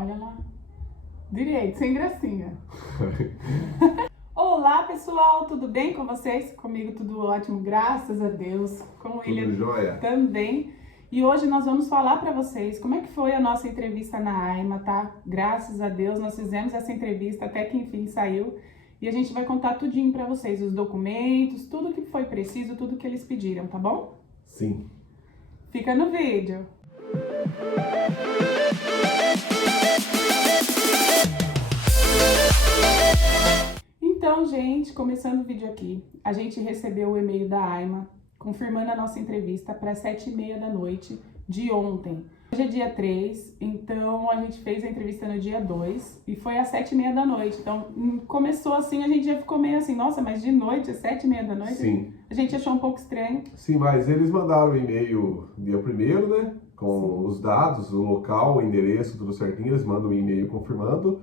Olha lá. Direito, sem gracinha. Olá, pessoal, tudo bem com vocês? Comigo tudo ótimo, graças a Deus. Com o William tudo jóia. também. E hoje nós vamos falar para vocês como é que foi a nossa entrevista na AIMA, tá? Graças a Deus nós fizemos essa entrevista, até que enfim saiu. E a gente vai contar tudinho para vocês, os documentos, tudo que foi preciso, tudo que eles pediram, tá bom? Sim. Fica no vídeo. Então, gente, começando o vídeo aqui, a gente recebeu o e-mail da AIMA confirmando a nossa entrevista para 7h30 da noite de ontem. Hoje é dia 3, então a gente fez a entrevista no dia 2 e foi às 7h30 da noite. Então, começou assim, a gente já ficou meio assim, nossa, mas de noite, às 7h30 da noite? Sim. A gente achou um pouco estranho. Sim, mas eles mandaram o e-mail dia 1º, né? Com os dados, o local, o endereço, tudo certinho. Eles mandam um e-mail confirmando.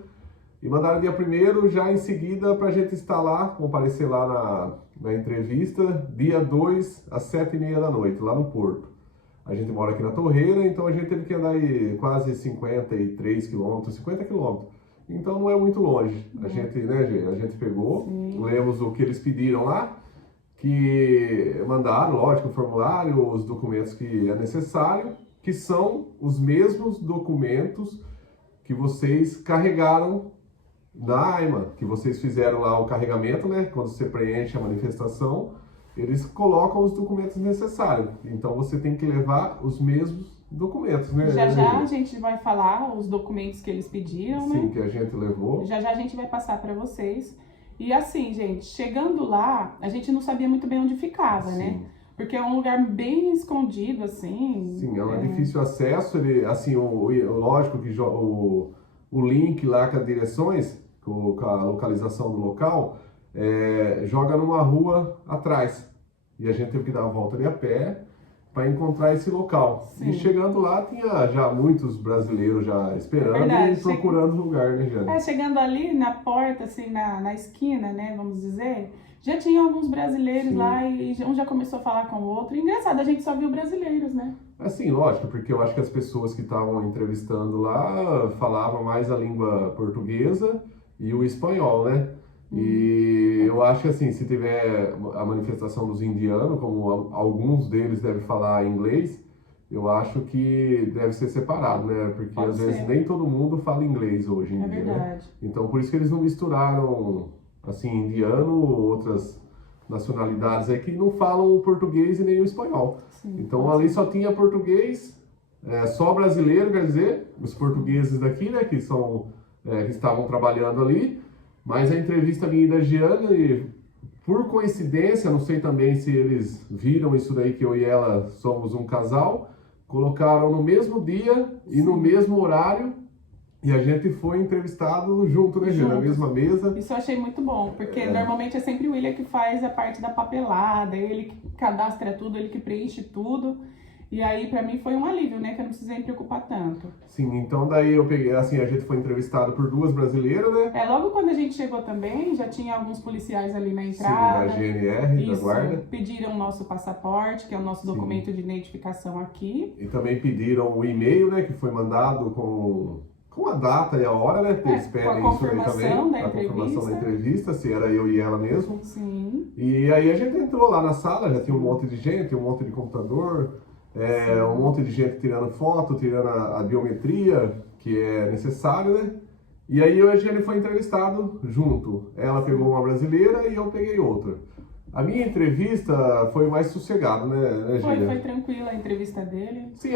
E mandaram dia 1º, já em seguida, para a gente estar lá, comparecer lá na entrevista, dia 2, às 7h30 da noite, lá no Porto. A gente mora aqui na Torreira, então a gente teve que andar aí quase 53 quilômetros, 50 quilômetros. Então não é muito longe. A gente, né, Gê? A gente pegou, lemos o que eles pediram lá, que mandaram, lógico, o formulário, os documentos que é necessário, que são os mesmos documentos que vocês carregaram na AIMA, que vocês fizeram lá o carregamento, né? Quando você preenche a manifestação, eles colocam os documentos necessários. Então você tem que levar os mesmos documentos, né? Já a gente vai falar os documentos que eles pediram, né? Sim, que a gente levou. Já a gente vai passar para vocês. E assim, gente, chegando lá, a gente não sabia muito bem onde ficava, né? Porque é um lugar bem escondido, assim. Sim, é um difícil acesso. Ele, assim, lógico que o link lá com as direções, com a localização do local, joga numa rua atrás. E a gente teve que dar uma volta ali a pé para encontrar esse local. Sim. E chegando lá, tinha já muitos brasileiros já esperando e procurando lugar, né, Jane? Chegando ali na porta, assim, na esquina, né, vamos dizer, já tinha alguns brasileiros lá e um já começou a falar com o outro. Engraçado, a gente só viu brasileiros, né? Assim, lógico, porque eu acho que as pessoas que estavam entrevistando lá falavam mais a língua portuguesa e o espanhol, né? E eu acho que assim, se tiver a manifestação dos indianos, como alguns deles devem falar inglês, eu acho que deve ser separado, né? Porque às vezes nem todo mundo fala inglês hoje em dia, né? Então por isso que eles não misturaram, assim, indiano, outras nacionalidades aí que não falam o português e nem o espanhol. Então ali só tinha português, só brasileiro, quer dizer, os portugueses daqui, né, que são, que estavam trabalhando ali. Mas a entrevista minha da Giane, por coincidência, não sei também se eles viram isso daí, que eu e ela somos um casal, colocaram no mesmo dia e no mesmo horário, e a gente foi entrevistado junto, né, Giane, na mesma mesa. Isso eu achei muito bom, porque normalmente é sempre o William que faz a parte da papelada, ele que cadastra tudo, ele que preenche tudo. E aí, pra mim, foi um alívio, né? Que eu não precisei me preocupar tanto. Sim, então daí eu peguei, assim, a gente foi entrevistado por duas brasileiras, né? Logo quando a gente chegou também, já tinha alguns policiais ali na entrada. Sim, da GNR, da guarda. Pediram o nosso passaporte, que é o nosso documento de identificação aqui. E também pediram o e-mail, né? Que foi mandado com a data e a hora, né? Eles pedem isso aí também. A confirmação da entrevista, se era eu e ela mesmo. Sim. E aí a gente entrou lá na sala, já tinha um monte de gente, um monte de computador. Um monte de gente tirando foto, tirando a biometria, que é necessário, né? E aí eu e a Giane foi entrevistado junto. Ela pegou uma brasileira e eu peguei outra. A minha entrevista foi mais sossegada, né, Giane? Foi tranquila a entrevista dele. Sim,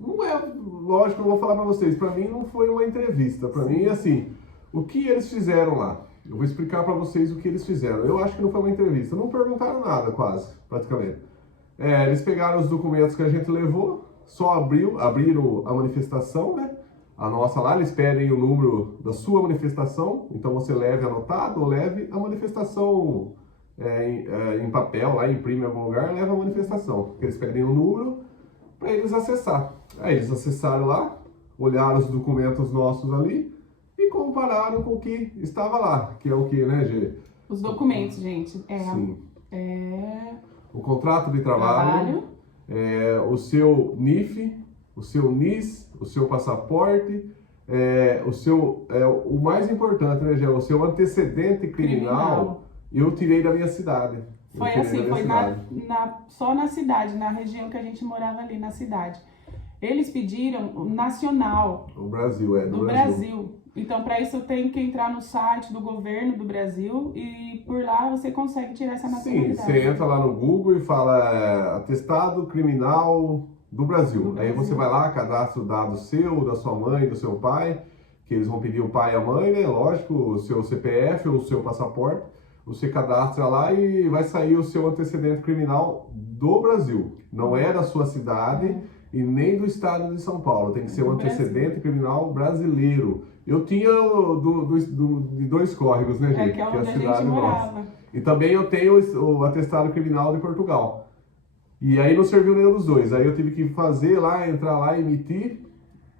não é, lógico, eu vou falar pra vocês, pra mim não foi uma entrevista. Pra mim, assim, o que eles fizeram lá? Eu vou explicar pra vocês o que eles fizeram. Eu acho que não foi uma entrevista, não perguntaram nada quase, praticamente. Eles pegaram os documentos que a gente levou, só abriram a manifestação, né? A nossa lá, eles pedem o número da sua manifestação, então você leve anotado ou leve a manifestação em papel, lá imprime em algum lugar, leva a manifestação. Eles pedem o número para eles acessar. Aí eles acessaram lá, olharam os documentos nossos ali e compararam com o que estava lá, que é o que, né, Gê? Os documentos, gente. Sim. O contrato de trabalho, o seu NIF, o seu NIS, o seu passaporte, o mais importante, né, Gê? O seu antecedente criminal, eu tirei da minha cidade. Foi assim, foi só na cidade, na região que a gente morava ali, na cidade. Eles pediram nacional. O Brasil, do Brasil. Então, para isso, tem que entrar no site do governo do Brasil e por lá você consegue tirar essa nacionalidade. Sim, você entra lá no Google e fala atestado criminal do Brasil. Aí você vai lá, cadastra o dado seu, da sua mãe, do seu pai, que eles vão pedir o pai e a mãe, né? Lógico, o seu CPF ou o seu passaporte. Você cadastra lá e vai sair o seu antecedente criminal do Brasil. Não é da sua cidade e nem do estado de São Paulo. Tem que ser um antecedente criminal brasileiro. Eu tinha de dois córregos, né, gente? Que é onde a gente morava. E também eu tenho o atestado criminal de Portugal. E aí não serviu nenhum dos dois. Aí eu tive que fazer lá, entrar lá e emitir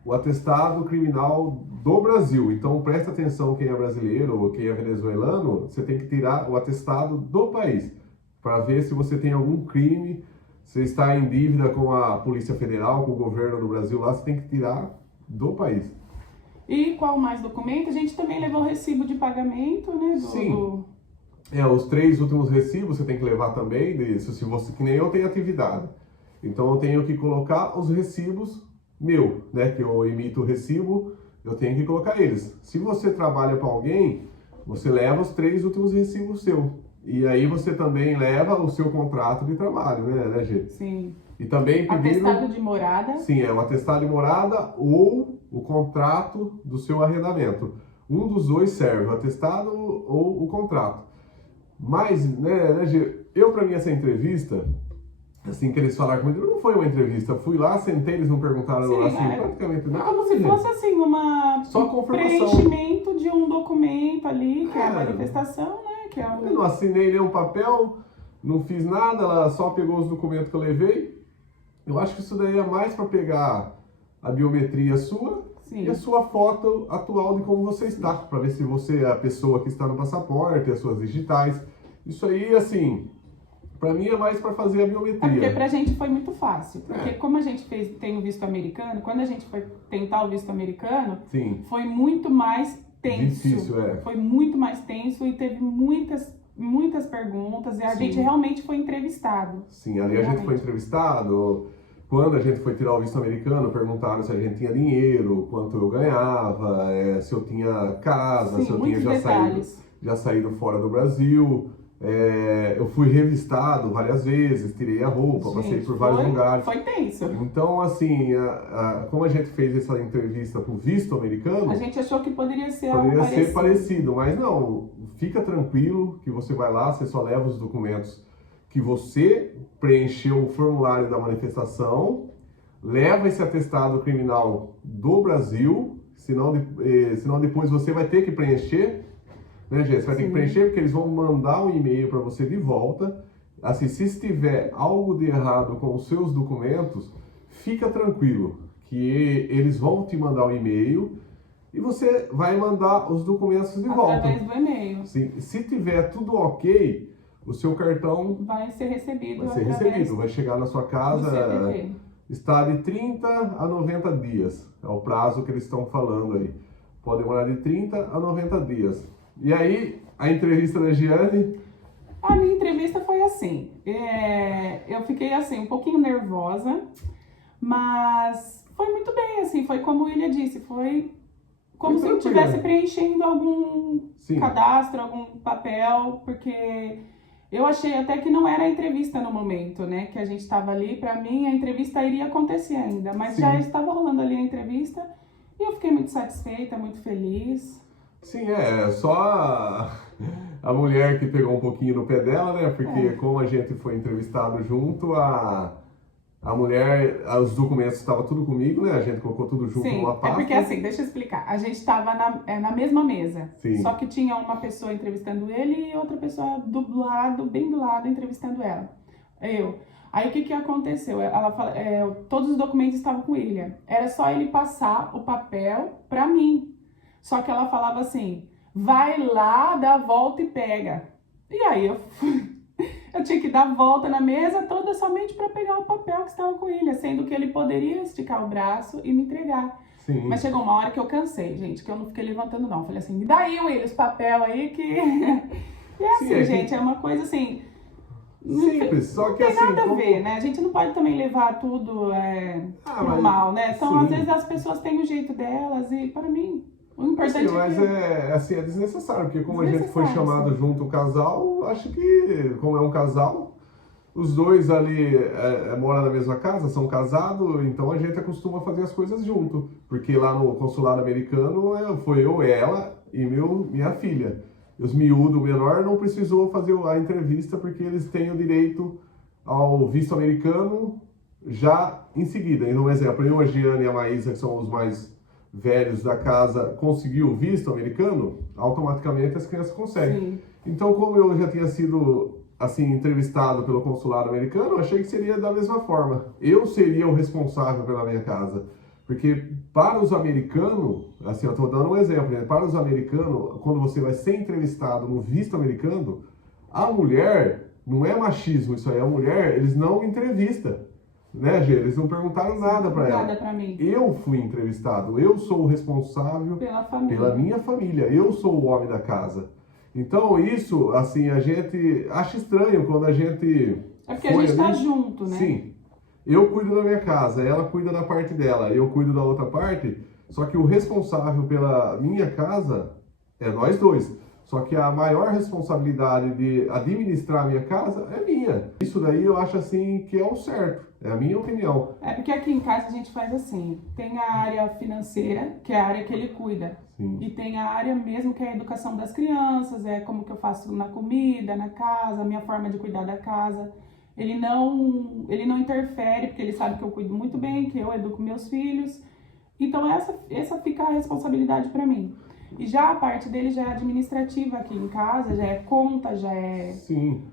o atestado criminal do Brasil. Então presta atenção quem é brasileiro ou quem é venezuelano, você tem que tirar o atestado do país para ver se você tem algum crime, se está em dívida com a Polícia Federal, com o governo do Brasil lá, você tem que tirar do país. E qual mais documento? A gente também levou o recibo de pagamento, né? Sim. Os 3 últimos recibos você tem que levar também, se você, que nem eu tenho atividade. Então eu tenho que colocar os recibos meu, né? Que eu emito o recibo, eu tenho que colocar eles. Se você trabalha para alguém, você leva os 3 últimos recibos seu. E aí você também leva o seu contrato de trabalho, né, Gê? Sim. E também pediram... Atestado de morada. Sim, o atestado de morada ou o contrato do seu arrendamento. Um dos dois serve, o atestado ou o contrato. Mas, né, Gê, eu para mim essa entrevista, assim que eles falaram comigo, não foi uma entrevista. Eu fui lá, sentei, eles não perguntaram praticamente nada. Como se fosse assim, só preenchimento de um documento ali, que é a manifestação, né? Eu não assinei nenhum papel, não fiz nada, ela só pegou os documentos que eu levei. Eu acho que isso daí é mais para pegar a biometria sua e a sua foto atual de como você está, para ver se você é a pessoa que está no passaporte, as suas digitais. Isso aí, assim, para mim é mais para fazer a biometria. Porque pra gente foi muito fácil, porque como a gente tem o visto americano, quando a gente foi tentar o visto americano, foi muito mais tenso. Difícil, Foi muito mais tenso e teve muitas perguntas e a gente realmente foi entrevistado. Sim, ali a gente foi entrevistado. Quando a gente foi tirar o visto americano, perguntaram se a gente tinha dinheiro, quanto eu ganhava, se eu tinha casa, se eu tinha já saído fora do Brasil. Eu fui revistado várias vezes, tirei a roupa, passei por vários lugares. Foi tenso. Então, assim, como a gente fez essa entrevista com o visto americano... A gente achou que poderia ser parecido, mas não. Fica tranquilo que você vai lá, você só leva os documentos que você preencheu o formulário da manifestação, leva esse atestado criminal do Brasil, senão depois você vai ter que preencher, né, Gê? Você vai ter que preencher porque eles vão mandar um e-mail para você de volta. Assim, se tiver algo de errado com os seus documentos, fica tranquilo que eles vão te mandar um e-mail e você vai mandar os documentos de volta. Através do e-mail. Sim. Se tiver tudo ok, o seu cartão vai ser recebido. Vai chegar na sua casa. Está de 30 a 90 dias. É o prazo que eles estão falando aí. Pode demorar de 30 a 90 dias. E aí, a entrevista da Giane? A minha entrevista foi assim. Eu fiquei assim, um pouquinho nervosa, mas foi muito bem, assim. Foi como o William disse, foi como se eu estivesse preenchendo algum cadastro, algum papel, porque eu achei até que não era a entrevista no momento, né? Que a gente estava ali, para mim a entrevista iria acontecer ainda, mas já estava rolando ali a entrevista e eu fiquei muito satisfeita, muito feliz. Sim, só a mulher que pegou um pouquinho no pé dela, né? Porque como a gente foi entrevistado junto, a mulher, os documentos estavam tudo comigo, né? A gente colocou tudo junto numa pasta. Porque assim, deixa eu explicar. A gente estava na mesma mesa. Só que tinha uma pessoa entrevistando ele e outra pessoa bem do lado, entrevistando ela. Aí o que aconteceu? Ela fala, todos os documentos estavam com ele. Era só ele passar o papel para mim. Só que ela falava assim, vai lá, dá a volta e pega. E aí eu tinha que dar a volta na mesa toda somente para pegar o papel que estava com ele, sendo que ele poderia esticar o braço e me entregar. Sim. Mas chegou uma hora que eu cansei, gente, que eu não fiquei levantando não. Falei assim, me dá aí, Willis, papel aí que... E é assim, gente, é uma coisa assim... Simples, só que não assim... tem nada a ver, né? A gente não pode também levar tudo pro mal, né? Então, às vezes, as pessoas têm o jeito delas e, para mim, o importante mas é desnecessário, porque como a gente foi chamado junto o casal, acho que, como é um casal, os dois ali moram na mesma casa, são casados, então a gente acostuma fazer as coisas junto. Porque lá no consulado americano foi eu, ela e minha filha. Os miúdos, o menor, não precisou fazer a entrevista porque eles têm o direito ao visto americano já em seguida. Então, um exemplo, eu, a Giana e a Maísa, que são os mais velhos da casa, conseguiu o visto americano, automaticamente as crianças conseguem. Sim. Então, como eu já tinha sido assim entrevistado pelo consulado americano, eu achei que seria da mesma forma. Eu seria o responsável pela minha casa. Porque para os americanos, assim, eu estou dando um exemplo, né? Para os americanos, quando você vai ser entrevistado no visto americano, a mulher, não é machismo isso aí, a mulher, eles não entrevistam, né, Gê? Eles não perguntaram nada para ela. Nada para mim. Eu fui entrevistado, eu sou o responsável pela minha família, eu sou o homem da casa. Então isso, assim, a gente acha estranho quando a gente... É porque a gente está junto, né? Sim. Eu cuido da minha casa, ela cuida da parte dela, eu cuido da outra parte, só que o responsável pela minha casa é nós dois. Só que a maior responsabilidade de administrar a minha casa é minha. Isso daí eu acho assim que é o certo, é a minha opinião. É porque aqui em casa a gente faz assim, tem a área financeira, que é a área que ele cuida. Sim. E tem a área mesmo que é a educação das crianças, é como que eu faço na comida, na casa, a minha forma de cuidar da casa. Ele não interfere, porque ele sabe que eu cuido muito bem, que eu educo meus filhos. Então essa fica a responsabilidade para mim. E já a parte dele já é administrativa aqui em casa, já é conta, já é,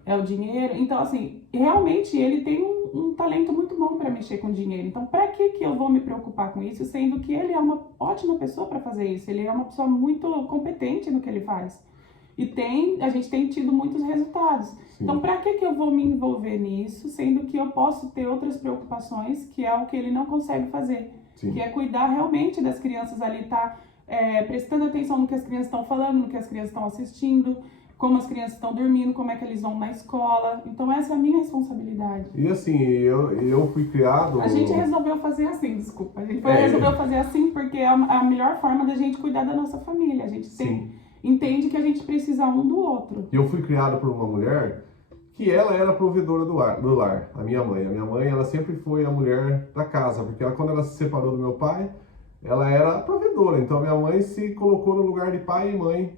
é o dinheiro. Então, assim, realmente ele tem um talento muito bom para mexer com dinheiro. Então, para que eu vou me preocupar com isso, sendo que ele é uma ótima pessoa para fazer isso? Ele é uma pessoa muito competente no que ele faz. E a gente tem tido muitos resultados. Sim. Então, para que eu vou me envolver nisso, sendo que eu posso ter outras preocupações, que é o que ele não consegue fazer? Sim. Que é cuidar realmente das crianças ali, prestando atenção no que as crianças estão falando, no que as crianças estão assistindo, como as crianças estão dormindo, como é que eles vão na escola. Então, essa é a minha responsabilidade. E assim, eu fui criado... A gente resolveu fazer assim, desculpa. A gente resolveu fazer assim porque é a melhor forma da gente cuidar da nossa família. A gente entende que a gente precisa um do outro. Eu fui criado por uma mulher que ela era provedora do lar, a minha mãe. A minha mãe, ela sempre foi a mulher da casa, porque quando ela se separou do meu pai, ela era a provedora. Então, minha mãe se colocou no lugar de pai e mãe,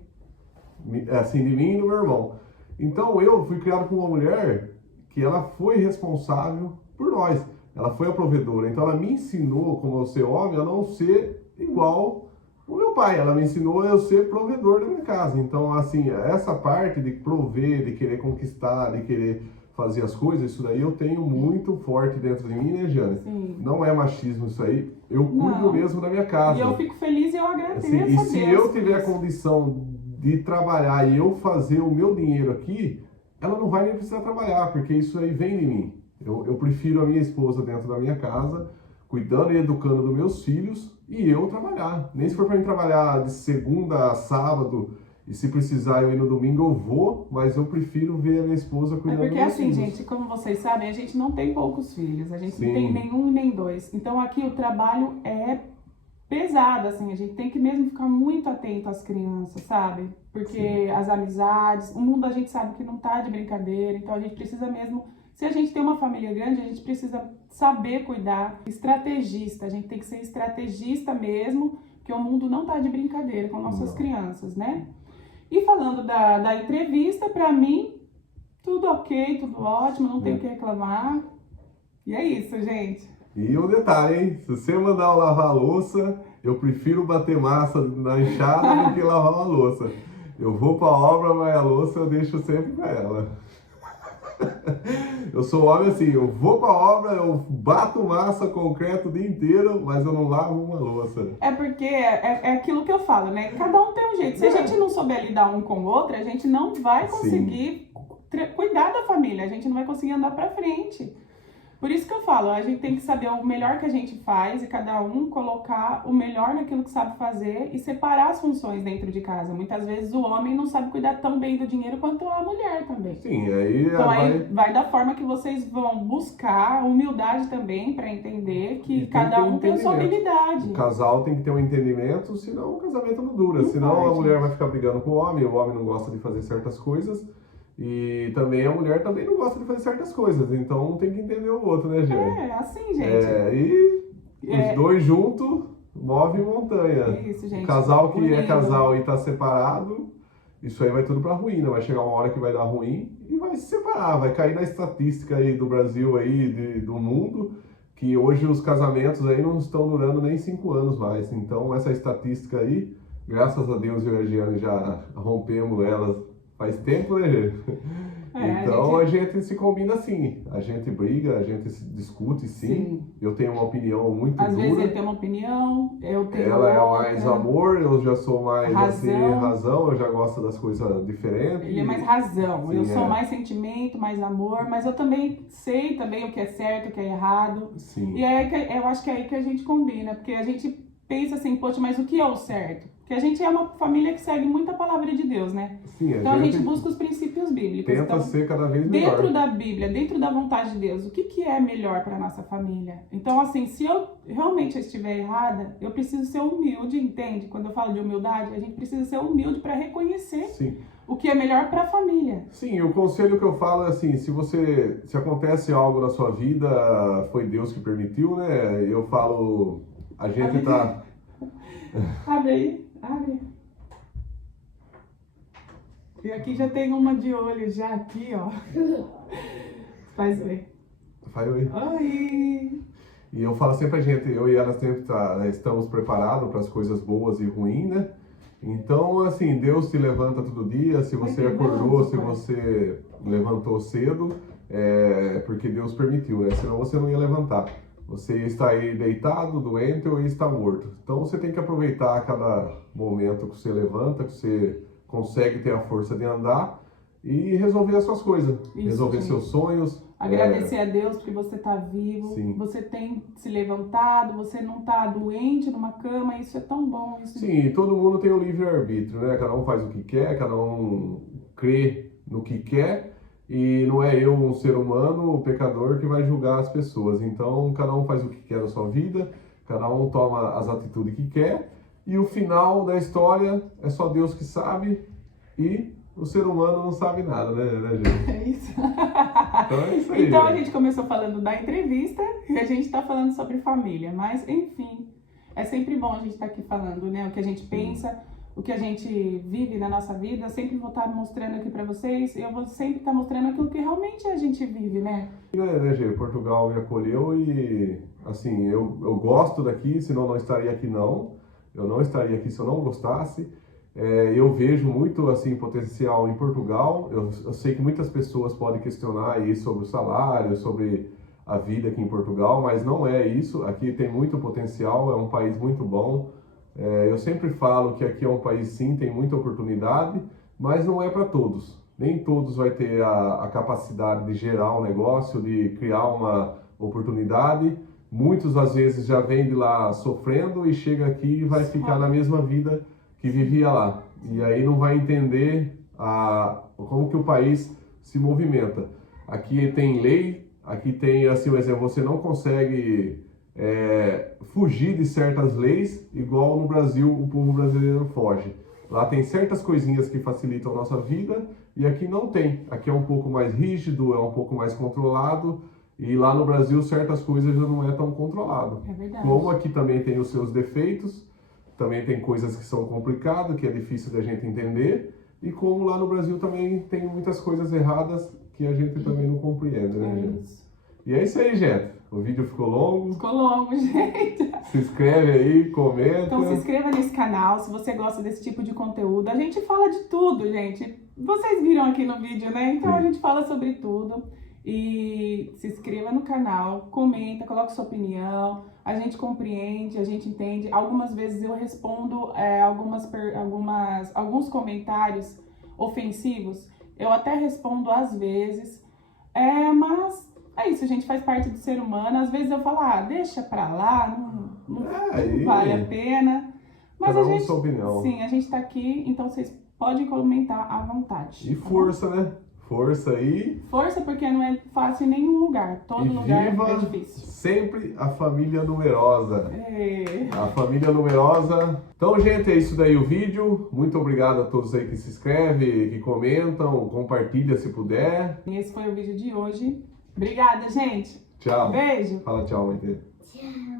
assim, de mim e do meu irmão. Então, eu fui criado por uma mulher que ela foi responsável por nós. Ela foi a provedora. Então, ela me ensinou, como eu ser homem, a não ser igual o meu pai. Ela me ensinou a eu ser provedor da minha casa. Então, assim, essa parte de prover, de querer conquistar, de querer fazer as coisas, isso daí eu tenho muito forte dentro de mim, né, Jane? Sim. Não é machismo isso aí. Eu cuido mesmo da minha casa. E eu fico feliz e eu agradeço assim, a e Deus. se eu tiver a condição de trabalhar e eu fazer o meu dinheiro aqui, ela não vai nem precisar trabalhar, porque isso aí vem de mim. Eu prefiro a minha esposa dentro da minha casa, cuidando e educando dos meus filhos, e eu trabalhar. Nem se for para mim trabalhar de segunda a sábado, e se precisar eu ir no domingo, eu vou, mas eu prefiro ver a minha esposa cuidando dos meus filhos. É porque assim, gente, como vocês sabem, a gente não tem poucos filhos, a gente não tem nenhum nem dois. Então aqui o trabalho é pesado, assim, a gente tem que mesmo ficar muito atento às crianças, sabe? Porque as amizades, o mundo a gente sabe que não tá de brincadeira, então a gente precisa mesmo, se a gente tem uma família grande, a gente precisa saber cuidar, estrategista, a gente tem que ser estrategista mesmo, porque o mundo não tá de brincadeira com nossas crianças, né? E falando da entrevista, pra mim, tudo ok, tudo ótimo, não tenho o que reclamar. E é isso, gente. E um detalhe, hein? Se você mandar eu lavar a louça, eu prefiro bater massa na enxada do que lavar uma louça. Eu vou pra obra, mas a louça eu deixo sempre pra ela. Eu sou homem assim, eu vou pra obra, eu bato massa, concreto o dia inteiro, mas eu não lavo uma louça. É porque é aquilo que eu falo, né? Cada um tem um jeito. Se a gente não souber lidar um com o outro, a gente não vai conseguir cuidar da família, a gente não vai conseguir andar pra frente. Por isso que eu falo, a gente tem que saber o melhor que a gente faz e cada um colocar o melhor naquilo que sabe fazer e separar as funções dentro de casa. Muitas vezes o homem não sabe cuidar tão bem do dinheiro quanto a mulher também. Sim, aí Então aí vai da forma que vocês vão buscar humildade também para entender que cada um tem a sua habilidade. O casal tem que ter um entendimento, senão o casamento não dura. Não Senão vai, a mulher gente. vai ficar brigando com o homem não gosta de fazer certas coisas. E também a mulher também não gosta de fazer certas coisas, então um tem que entender o outro, né, Gê? É, assim, gente. E os dois juntos movem montanha. Isso, gente. O casal que é Unido. casal e tá separado, isso aí vai tudo pra ruína. Vai chegar uma hora que vai dar ruim e vai se separar. Vai cair na estatística aí do Brasil, aí, do mundo, que hoje os casamentos aí não estão durando nem 5 anos mais. Então essa estatística aí, graças a Deus eu e a Giane já rompemos elas faz tempo, né, Gê? Então a gente se combina assim, a gente briga, a gente se discute sim. Eu tenho uma opinião muito Às dura. vezes ele tem uma opinião, eu tenho Ela é outra. mais amor, eu já sou mais Razão. razão, eu já gosto das coisas diferentes. Ele é mais razão, Sim, eu sou mais sentimento, mais amor, mas eu também sei também o que é certo, o que é errado. Sim. E eu acho que é aí que a gente combina, porque a gente pensa assim, poxa, mas o que é o certo? Porque a gente é uma família que segue muito a palavra de Deus, né? Sim, então a gente busca os princípios bíblicos. Tenta então, ser cada vez melhor. Dentro da Bíblia, dentro da vontade de Deus, o que é melhor para nossa família? Então, assim, se eu realmente estiver errada, eu preciso ser humilde, entende? Quando eu falo de humildade, a gente precisa ser humilde para reconhecer Sim. o que é melhor para a família. Sim, o conselho que eu falo é assim, se acontece algo na sua vida, foi Deus que permitiu, né? Eu falo, a gente tá... Abre aí, abre. E aqui já tem uma de olho, já aqui, ó. Faz oi. Faz oi. Oi. E eu falo sempre a gente, eu e ela sempre estamos preparados para as coisas boas e ruins, né? Então, assim, Deus te levanta todo dia, se você acordou, se você levantou cedo, é porque Deus permitiu, né? Senão você não ia levantar. Você está aí deitado, doente ou está morto. Então você tem que aproveitar cada momento que você levanta, que você consegue ter a força de andar e resolver as suas coisas, resolver seus sonhos. Agradecer a Deus porque você está vivo, Sim. Você tem se levantado, você não está doente numa cama, isso é tão bom. Sim, todo mundo tem o livre-arbítrio, né? Cada um faz o que quer, cada um crê no que quer. E não é eu, um ser humano, o pecador, que vai julgar as pessoas. Então, cada um faz o que quer na sua vida, cada um toma as atitudes que quer, e o final da história é só Deus que sabe, e o ser humano não sabe nada, né, gente? É isso. Então é isso aí. Então, a gente começou falando da entrevista, e a gente está falando sobre família, mas, enfim, é sempre bom a gente estar aqui falando, né, o que a gente pensa, o que a gente vive na nossa vida. Eu sempre vou estar mostrando aqui para vocês, eu vou sempre estar mostrando aquilo que realmente a gente vive, né? Né, Gê? Portugal me acolheu e, assim, eu gosto daqui, senão eu não estaria aqui não. Eu não estaria aqui se eu não gostasse. Eu vejo muito, assim, potencial em Portugal. Eu sei que muitas pessoas podem questionar aí sobre o salário, sobre a vida aqui em Portugal, mas não é isso. Aqui tem muito potencial, é um país muito bom. Eu sempre falo que aqui é um país, sim, tem muita oportunidade, mas não é para todos. Nem todos vai ter a capacidade de gerar um negócio, de criar uma oportunidade. Muitos, às vezes, já vêm de lá sofrendo e chega aqui e vai ficar na mesma vida que vivia lá. E aí não vai entender como que o país se movimenta. Aqui tem lei, aqui tem, assim, um exemplo, você não consegue... fugir de certas leis, igual no Brasil o povo brasileiro foge. Lá tem certas coisinhas que facilitam a nossa vida e aqui não tem. Aqui é um pouco mais rígido, é um pouco mais controlado e lá no Brasil certas coisas já não é tão controlado. É verdade. Como aqui também tem os seus defeitos, também tem coisas que são complicadas, que é difícil da gente entender, e como lá no Brasil também tem muitas coisas erradas que a gente também não compreende, né, gente? E é isso aí, gente. O vídeo ficou longo. Ficou longo, gente. Se inscreve aí, comenta. Então se inscreva nesse canal se você gosta desse tipo de conteúdo. A gente fala de tudo, gente. Vocês viram aqui no vídeo, né? Então a gente fala sobre tudo. E se inscreva no canal, comenta, coloque sua opinião. A gente compreende, a gente entende. Algumas vezes eu respondo alguns comentários ofensivos. Eu até respondo às vezes. Mas é isso, a gente faz parte do ser humano. Às vezes eu falo, deixa pra lá, não vale a pena. Mas cada a um gente, sua opinião. sim, a gente tá aqui, então vocês podem comentar à vontade. E força, né? Força aí. Força, porque não é fácil em nenhum lugar. Todo lugar é difícil. Sempre a família numerosa. É. A família numerosa. Então, gente, é isso daí o vídeo. Muito obrigado a todos aí que se inscrevem, que comentam, compartilha se puder. E esse foi o vídeo de hoje. Obrigada, gente. Tchau. Beijo. Fala tchau, mãe. Tchau.